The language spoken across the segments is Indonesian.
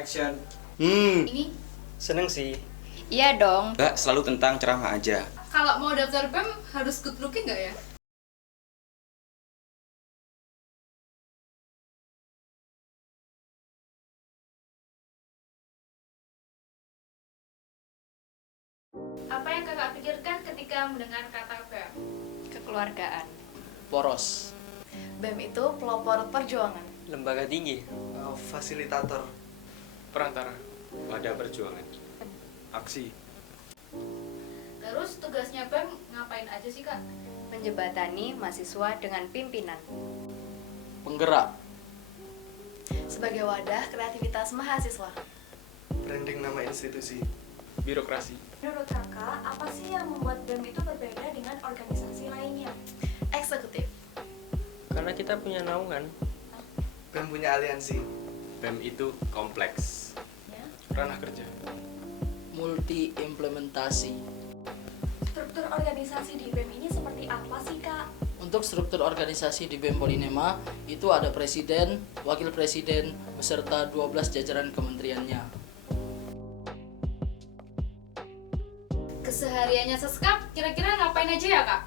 action. Ini Seneng sih. iya dong. Enggak, selalu tentang ceramah aja. Kalau mau daftar BEM harus good looking nggak ya? Apa yang kakak pikirkan ketika mendengar kata BEM? Kekeluargaan. Poros. BEM itu pelopor perjuangan. Lembaga tinggi. Fasilitator. Perantara. Wadah perjuangan. Aksi. Terus tugasnya BEM ngapain aja sih kak? Menjebatani mahasiswa dengan pimpinan. Penggerak. Sebagai wadah kreativitas mahasiswa. Branding nama institusi. Birokrasi. Menurut kakak, apa sih yang membuat BEM itu berbeda dengan organisasi lainnya? Eksekutif. Karena kita punya naungan. BEM punya aliansi. BEM itu kompleks. Ranah kerja. Multi implementasi. Struktur organisasi di BEM ini seperti apa sih kak? Untuk struktur organisasi di BEM Polinema itu ada presiden, wakil presiden, beserta 12 jajaran kementeriannya. Kesehariannya Seskap kira-kira ngapain aja ya kak?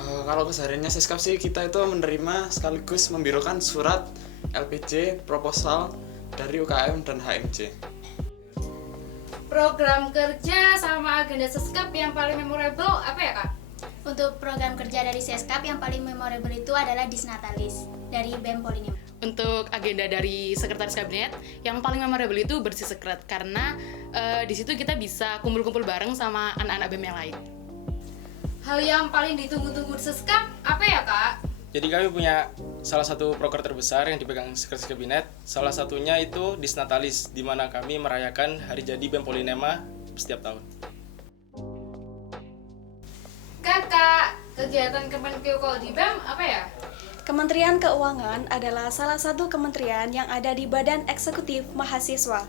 Kalau kesehariannya Siskap sih kita itu menerima sekaligus membirokan surat LPJ, proposal dari UKM dan HMJ. Program kerja sama agenda Seskap yang paling memorable apa ya kak? Untuk program kerja dari Seskap yang paling memorable itu adalah Disnatalis dari BEM Polinema. Untuk agenda dari sekretaris kabinet yang paling memorable itu bersih sekret karena di situ kita bisa kumpul-kumpul bareng sama anak-anak BEM yang lain. Hal yang paling ditunggu-tunggu di Seskap apa ya kak? Jadi kami punya salah satu proker terbesar yang dipegang sekretaris kabinet. Salah satunya itu Disnatalis, di mana kami merayakan hari jadi BEM Polinema setiap tahun. Kakak, kegiatan Kemenkeu kalau di BEM apa ya? Kementerian Keuangan adalah salah satu kementerian yang ada di Badan Eksekutif Mahasiswa.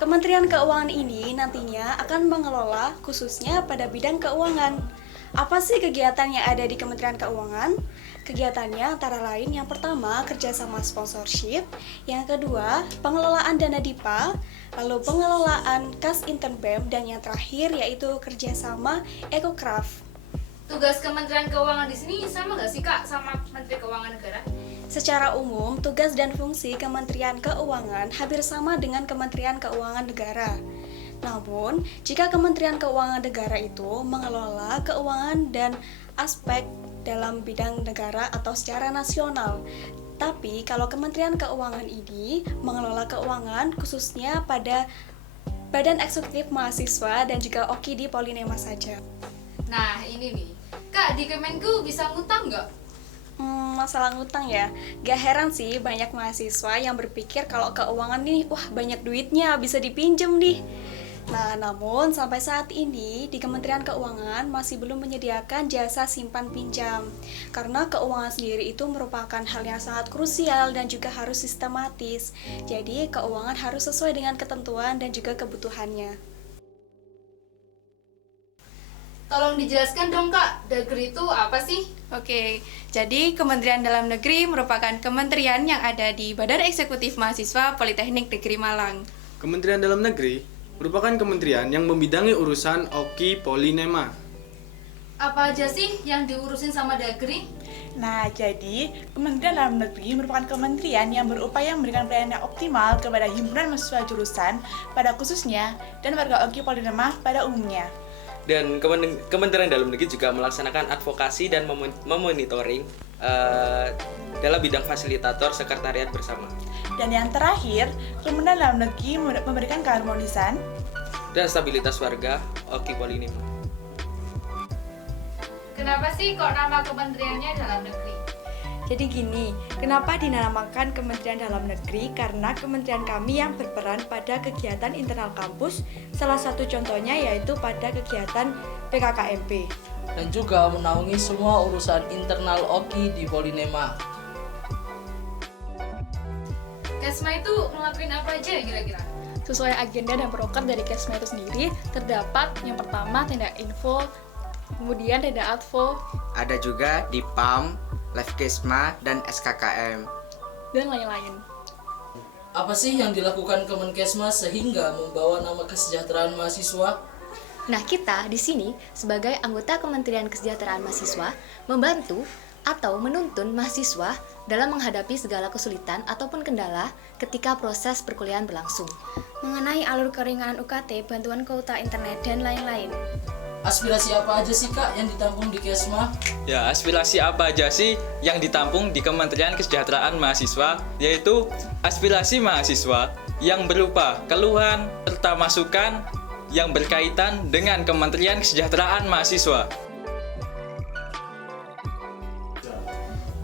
Kementerian Keuangan ini nantinya akan mengelola khususnya pada bidang keuangan. Apa sih kegiatan yang ada di Kementerian Keuangan? Kegiatannya antara lain yang pertama kerjasama sponsorship, yang kedua pengelolaan dana DIPA, lalu pengelolaan kas intern BEM, dan yang terakhir yaitu kerjasama Ecocraft. Tugas Kementerian Keuangan di sini sama nggak sih kak sama Menteri Keuangan Negara? Secara umum, tugas dan fungsi Kementerian Keuangan hampir sama dengan Kementerian Keuangan Negara. Namun, jika Kementerian Keuangan Negara itu mengelola keuangan dan aspek dalam bidang negara atau secara nasional. Tapi, kalau Kementerian Keuangan ini mengelola keuangan khususnya pada Badan Eksekutif Mahasiswa dan juga OKI di Polinema saja. Nah ini nih, kak di Kemenku bisa ngutang nggak? Masalah ngutang ya, gak heran sih banyak mahasiswa yang berpikir kalau keuangan nih, wah banyak duitnya bisa dipinjem nih. Nah, namun sampai saat ini di Kementerian Keuangan masih belum menyediakan jasa simpan pinjam. Karena keuangan sendiri itu merupakan hal yang sangat krusial dan juga harus sistematis. Jadi, keuangan harus sesuai dengan ketentuan dan juga kebutuhannya. Tolong dijelaskan dong kak, Dagri itu apa sih? Oke, jadi Kementerian Dalam Negeri merupakan kementerian yang ada di Badan Eksekutif Mahasiswa Politeknik Negeri Malang. Kementerian Dalam Negeri merupakan kementerian yang membidangi urusan OKI Polinema. Apa aja sih yang diurusin sama Dagri? Nah, jadi Kementerian Dalam Negeri merupakan kementerian yang berupaya memberikan pelayanan yang optimal kepada himpunan mahasiswa jurusan pada khususnya dan warga OKI Polinema pada umumnya. Dan Kementerian Dalam Negeri juga melaksanakan advokasi dan memonitoring dalam bidang fasilitator sekretariat bersama. Dan yang terakhir, Kementerian Dalam Negeri memberikan keharmonisan dan stabilitas warga OKI Polinema. Kenapa sih kok nama kementeriannya Dalam Negeri? Jadi gini, kenapa dinamakan Kementerian Dalam Negeri? Karena kementerian kami yang berperan pada kegiatan internal kampus, salah satu contohnya yaitu pada kegiatan PKKMP. Dan juga menaungi semua urusan internal OKI di Polinema. Kesma itu ngelakuin apa aja kira-kira? Sesuai agenda dan proker dari Kesma itu sendiri, terdapat yang pertama tenda info, kemudian tenda advo, ada juga di PAM, Live Kesma, dan SKKM, dan lain-lain. Apa sih yang dilakukan Kemenkesmas sehingga membawa nama kesejahteraan mahasiswa? Nah, kita di sini sebagai anggota Kementerian Kesejahteraan Mahasiswa membantu atau menuntun mahasiswa dalam menghadapi segala kesulitan ataupun kendala ketika proses perkuliahan berlangsung. Mengenai alur keringanan UKT, bantuan kuota internet, dan lain-lain. Aspirasi apa aja sih Kak yang ditampung di Kesma? Ya, aspirasi apa aja sih yang ditampung di Kementerian Kesejahteraan Mahasiswa? Yaitu aspirasi mahasiswa yang berupa keluhan serta masukan yang berkaitan dengan Kementerian Kesejahteraan Mahasiswa.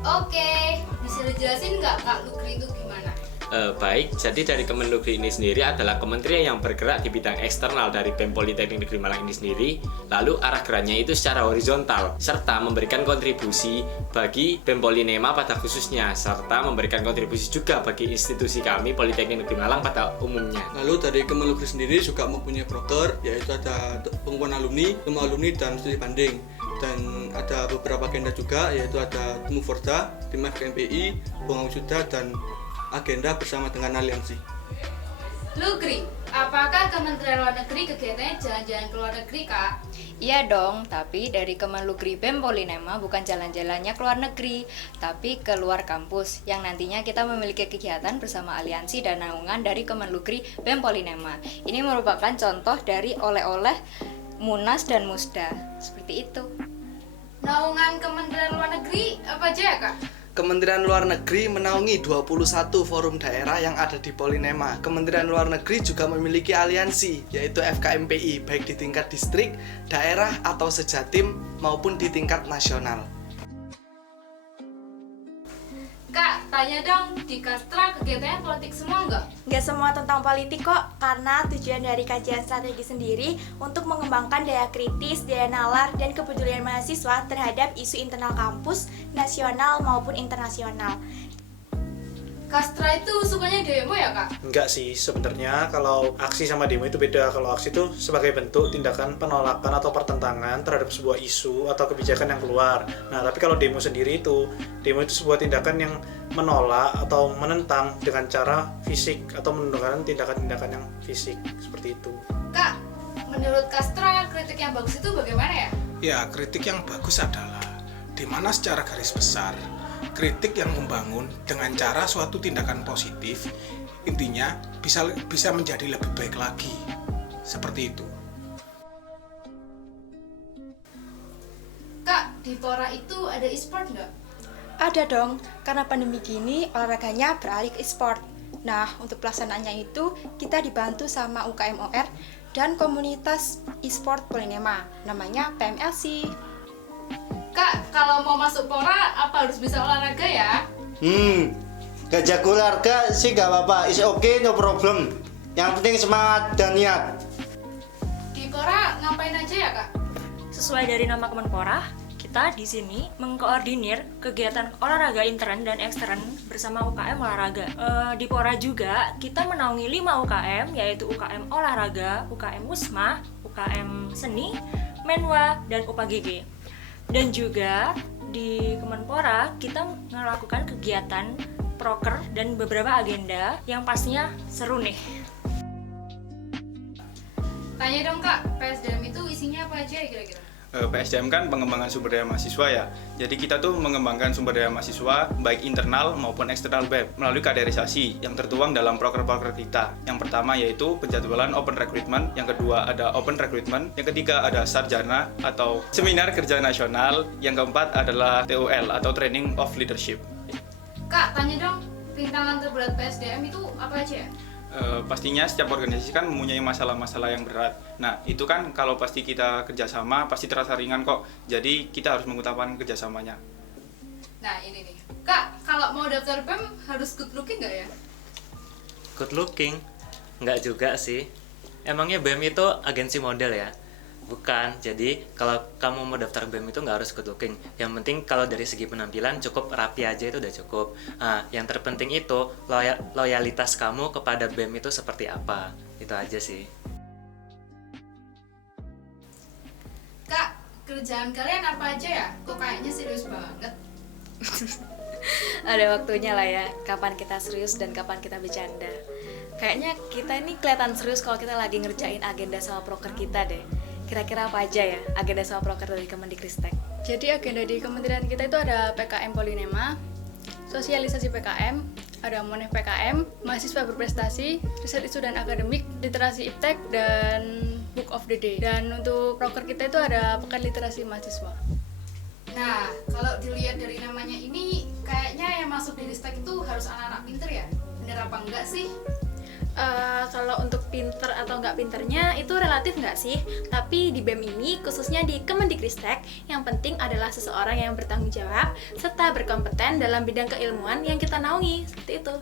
Oke, bisa dijelasin nggak Kak Lukri itu gimana? Baik, jadi dari Kemenlugri ini sendiri adalah kementerian yang bergerak di bidang eksternal dari BEM Politeknik Negeri Malang ini sendiri. Lalu arah geraknya itu secara horizontal, serta memberikan kontribusi bagi BEM Polinema pada khususnya, serta memberikan kontribusi juga bagi institusi kami Politeknik Negeri Malang pada umumnya. Lalu dari Kemenlugri sendiri juga mempunyai broker, yaitu ada pengumuman alumni, dan studi banding. Dan ada beberapa agenda juga, yaitu ada Temu Forda, Tim FKMPI, Bunga Wisuda, dan agenda bersama dengan aliansi. Lukri, apakah Kementerian Luar Negeri kegiatannya jalan-jalan ke luar negeri, Kak? Iya dong, tapi dari Kemenlugri BEM Polinema bukan jalan-jalannya ke luar negeri, tapi ke luar kampus, yang nantinya kita memiliki kegiatan bersama aliansi dan naungan dari Kemenlugri BEM Polinema. Ini merupakan contoh dari oleh-oleh Munas dan Musda, seperti itu. Naungan Kementerian Luar Negeri apa aja ya, Kak? Kementerian Luar Negeri menaungi 21 forum daerah yang ada di Polinema. Kementerian Luar Negeri juga memiliki aliansi, yaitu FKMPI, baik di tingkat distrik, daerah, atau sejatim, maupun di tingkat nasional. Kak, tanya dong, di Kastra kegiatannya politik semua nggak? Nggak semua tentang politik kok, karena tujuan dari kajian strategi sendiri untuk mengembangkan daya kritis, daya nalar, dan kepedulian mahasiswa terhadap isu internal kampus, nasional maupun internasional. Kastra itu sukanya demo ya, Kak? Enggak sih, sebenarnya kalau aksi sama demo itu beda. Kalau aksi itu sebagai bentuk tindakan penolakan atau pertentangan terhadap sebuah isu atau kebijakan yang keluar. Nah, tapi kalau demo sendiri itu sebuah tindakan yang menolak atau menentang dengan cara fisik atau menunjukkan tindakan-tindakan yang fisik, seperti itu. Kak, menurut Kastra kritik yang bagus itu bagaimana ya? Ya, kritik yang bagus adalah di mana secara garis besar kritik yang membangun dengan cara suatu tindakan positif, intinya bisa menjadi lebih baik lagi, seperti itu. Kak, di Pora itu ada e-sport nggak? Ada dong, karena pandemi gini olahraganya beralih ke e-sport. Nah, untuk pelaksanaannya itu kita dibantu sama UKM OR dan komunitas e-sport Polinema, namanya PMLC. Kak, kalau mau masuk Pora, apa harus bisa olahraga ya? Gak jago olahraga sih gak apa-apa, is okay, no problem. Yang penting semangat dan niat. Di Pora ngapain aja ya, Kak? Sesuai dari nama Kemenpora, kita di sini mengkoordinir kegiatan olahraga intern dan ekstern bersama UKM olahraga. Di Pora juga kita menaungi 5 UKM, yaitu UKM olahraga, UKM Wisma, UKM seni, Menwa, dan UPAGG. Dan juga di Kemenpora kita melakukan kegiatan proker dan beberapa agenda yang pastinya seru nih. Tanya dong Kak, PSDM itu isinya apa aja ya kira-kira? PSDM kan pengembangan sumber daya mahasiswa ya. Jadi kita tuh mengembangkan sumber daya mahasiswa baik internal maupun eksternal BEM melalui kaderisasi yang tertuang dalam proker-proker kita. Yang pertama yaitu penjadwalan open recruitment, yang kedua ada open recruitment, yang ketiga ada sarjana atau seminar kerja nasional, yang keempat adalah TOL atau training of leadership. Kak, tanya dong, rintangan terberat PSDM itu apa aja ya? Pastinya setiap organisasi kan mempunyai masalah-masalah yang berat. Nah itu kan kalau pasti kita kerjasama pasti terasa ringan kok. Jadi kita harus mengutamakan kerjasamanya. Nah ini nih, Kak, kalau mau daftar BEM harus good looking nggak ya? Good looking? Nggak juga sih. Emangnya BEM itu agensi model ya? Bukan, jadi kalau kamu mau daftar BEM itu nggak harus good looking. Yang penting kalau dari segi penampilan cukup rapi aja itu udah cukup. Nah, yang terpenting itu loyalitas kamu kepada BEM itu seperti apa. Itu aja sih. Kak, kerjaan kalian apa aja ya? Kok kayaknya serius banget? Ada waktunya lah ya, kapan kita serius dan kapan kita bercanda. Kayaknya kita ini kelihatan serius kalau kita lagi ngerjain agenda sama proker kita deh. Kira-kira apa aja ya agenda sama proker dari Kemendikristek? Jadi agenda di kementerian kita itu ada PKM Polinema, sosialisasi PKM, ada Monef PKM, mahasiswa berprestasi, riset isu dan akademik, literasi iptek, dan book of the day. Dan untuk proker kita itu ada pekan literasi mahasiswa. Nah, kalau dilihat dari namanya ini, kayaknya yang masuk di Ristek itu harus anak-anak pinter ya? Bener apa enggak sih? Kalau untuk pinter atau nggak pinternya itu relatif nggak sih? Tapi di BEM ini, khususnya di Kemendikristek, yang penting adalah seseorang yang bertanggung jawab serta berkompeten dalam bidang keilmuan yang kita naungi, seperti itu.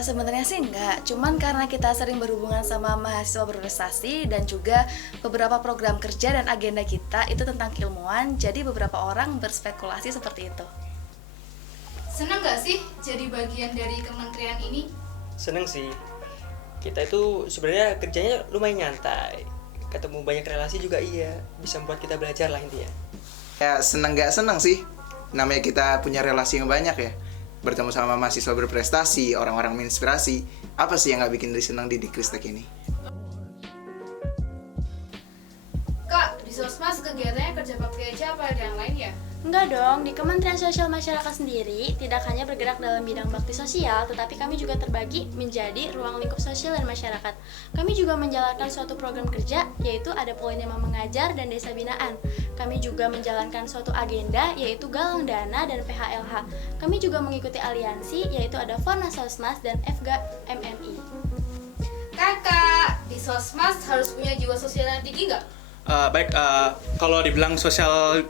Sebenarnya sih enggak, cuman karena kita sering berhubungan sama mahasiswa berprestasi dan juga beberapa program kerja dan agenda kita itu tentang keilmuan, jadi beberapa orang berspekulasi seperti itu. Seneng nggak sih jadi bagian dari kementerian ini? Seneng sih. Kita itu sebenarnya kerjanya lumayan nyantai, ketemu banyak relasi juga iya, bisa membuat kita belajar lah intinya. Ya seneng gak seneng sih, namanya kita punya relasi yang banyak ya, bertemu sama mahasiswa berprestasi, orang-orang menginspirasi. Apa sih yang gak bikin seneng di Dikristek ini? Kak, di Sosmas kegiatannya kerja bakti aja apa ada yang lain ya? Enggak dong, di Kementerian Sosial Masyarakat sendiri tidak hanya bergerak dalam bidang bakti sosial, tetapi kami juga terbagi menjadi ruang lingkup sosial dan masyarakat. Kami juga menjalankan suatu program kerja, yaitu ada Polinema Mengajar dan Desa Binaan. Kami juga menjalankan suatu agenda, yaitu Galang Dana dan PHLH. Kami juga mengikuti aliansi, yaitu ada Fornas Sosmas dan FGA MMI. Kakak, di Sosmas harus punya jiwa sosial yang tinggi nggak? Kalau dibilang sosial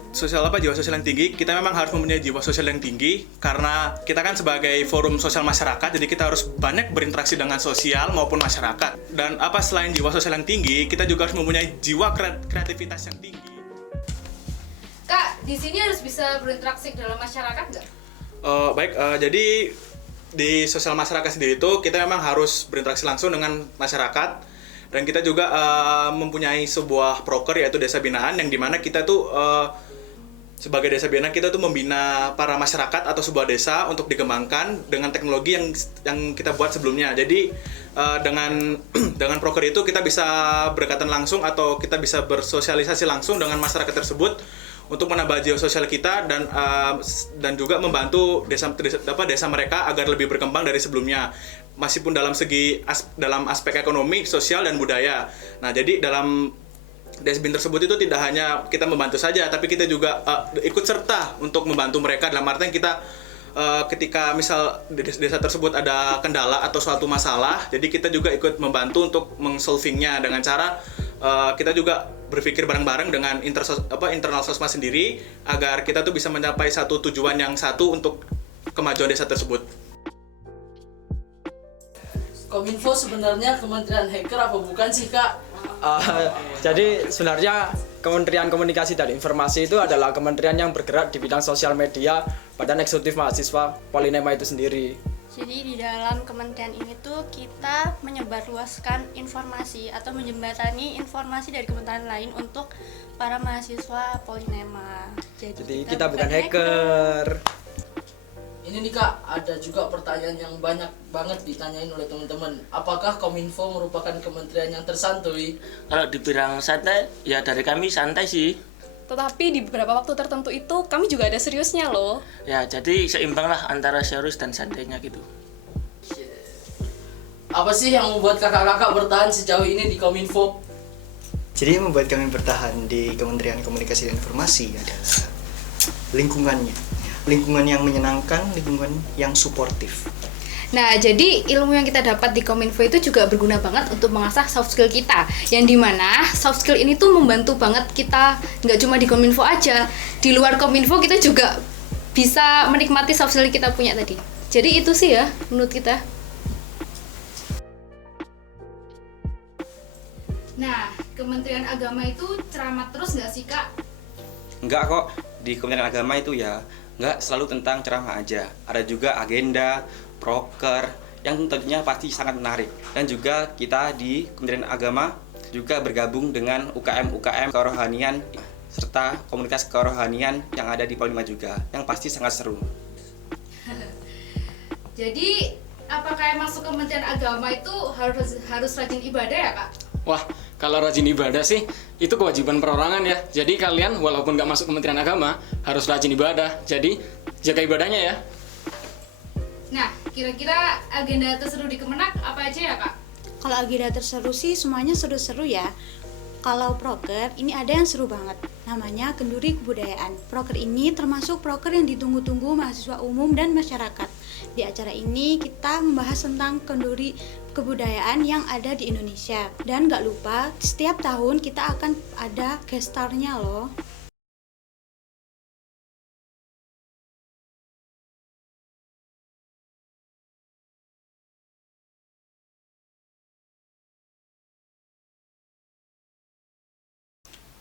apa jiwa sosial yang tinggi, kita memang harus mempunyai jiwa sosial yang tinggi karena kita kan sebagai forum sosial masyarakat, jadi kita harus banyak berinteraksi dengan sosial maupun masyarakat. Dan selain jiwa sosial yang tinggi, kita juga harus mempunyai jiwa kreativitas yang tinggi. Kak, di sini harus bisa berinteraksi dalam masyarakat nggak? Jadi di sosial masyarakat sendiri itu kita memang harus berinteraksi langsung dengan masyarakat. Dan kita juga mempunyai sebuah proker yaitu Desa Binaan yang dimana kita tuh sebagai Desa Binaan kita tuh membina para masyarakat atau sebuah desa untuk dikembangkan dengan teknologi yang kita buat sebelumnya. Jadi dengan proker itu kita bisa berkaitan langsung atau kita bisa bersosialisasi langsung dengan masyarakat tersebut untuk menambah jiwa sosial kita dan juga membantu desa mereka agar lebih berkembang dari sebelumnya. Meskipun dalam aspek ekonomi, sosial dan budaya. Nah, jadi dalam Desbin tersebut itu tidak hanya kita membantu saja, tapi kita juga ikut serta untuk membantu mereka dalam artian kita ketika misal di desa tersebut ada kendala atau suatu masalah, jadi kita juga ikut membantu untuk mengsolvingnya dengan cara kita juga berpikir bareng-bareng dengan internal Sosmas sendiri agar kita tuh bisa mencapai satu tujuan yang satu untuk kemajuan desa tersebut. Kominfo sebenarnya kementerian hacker apa bukan sih Kak? Jadi sebenarnya Kementerian Komunikasi dan Informasi itu adalah kementerian yang bergerak di bidang sosial media Badan Eksekutif Mahasiswa Polinema itu sendiri. Jadi di dalam kementerian ini tuh kita menyebarluaskan informasi atau menjembatani informasi dari kementerian lain untuk para mahasiswa Polinema. Jadi kita bukan hacker. Ini nih Kak, ada juga pertanyaan yang banyak banget ditanyain oleh teman-teman. Apakah Kominfo merupakan kementerian yang tersantuy? Kalau dibilang santai, ya dari kami santai sih. Tetapi di beberapa waktu tertentu itu kami juga ada seriusnya loh. Ya, jadi seimbang lah antara serius dan santainya gitu. Apa sih yang membuat kakak-kakak bertahan sejauh ini di Kominfo? Jadi yang membuat kami bertahan di Kementerian Komunikasi dan Informasi adalah lingkungannya. Lingkungan yang menyenangkan, lingkungan yang suportif. Nah, jadi ilmu yang kita dapat di Kominfo itu juga berguna banget untuk mengasah soft skill kita. Yang dimana soft skill ini tuh membantu banget kita, nggak cuma di Kominfo aja. Di luar Kominfo kita juga bisa menikmati soft skill kita punya tadi. Jadi itu sih ya menurut kita. Nah, Kementerian Agama itu ceramah terus nggak sih Kak? Enggak kok, di Kementerian Agama itu ya nggak selalu tentang ceramah aja. Ada juga agenda, proker, yang tentunya pasti sangat menarik. Dan juga kita di Kementerian Agama juga bergabung dengan UKM-UKM kerohanian serta komunitas kerohanian yang ada di Polinema juga, yang pasti sangat seru. Jadi apakah yang masuk Kementerian Agama itu harus rajin ibadah ya Kak? Wah, kalau rajin ibadah sih itu kewajiban perorangan ya. Jadi kalian walaupun nggak masuk Kementerian Agama harus rajin ibadah. Jadi jaga ibadahnya ya. Nah, kira-kira agenda terseru di Kemenak apa aja ya Kak? Kalau agenda terseru sih semuanya seru-seru ya. Kalau proker, ini ada yang seru banget. Namanya Kenduri Kebudayaan. Proker ini termasuk proker yang ditunggu-tunggu mahasiswa umum dan masyarakat. Di acara ini kita membahas tentang kenduri kebudayaan yang ada di Indonesia. Dan gak lupa, setiap tahun kita akan ada guest star-nya loh.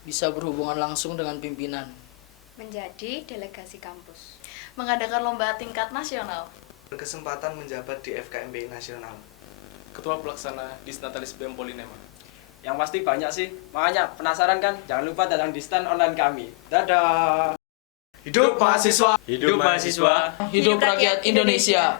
Bisa berhubungan langsung dengan pimpinan. Menjadi delegasi kampus. Mengadakan lomba tingkat nasional. Berkesempatan menjabat di FKMPI nasional. Ketua Pelaksana Disnatalis BEM Polinema. Yang pasti banyak sih. Makanya penasaran kan? Jangan lupa datang di stand online kami. Dadah. Hidup mahasiswa. Hidup mahasiswa. Hidup rakyat Indonesia.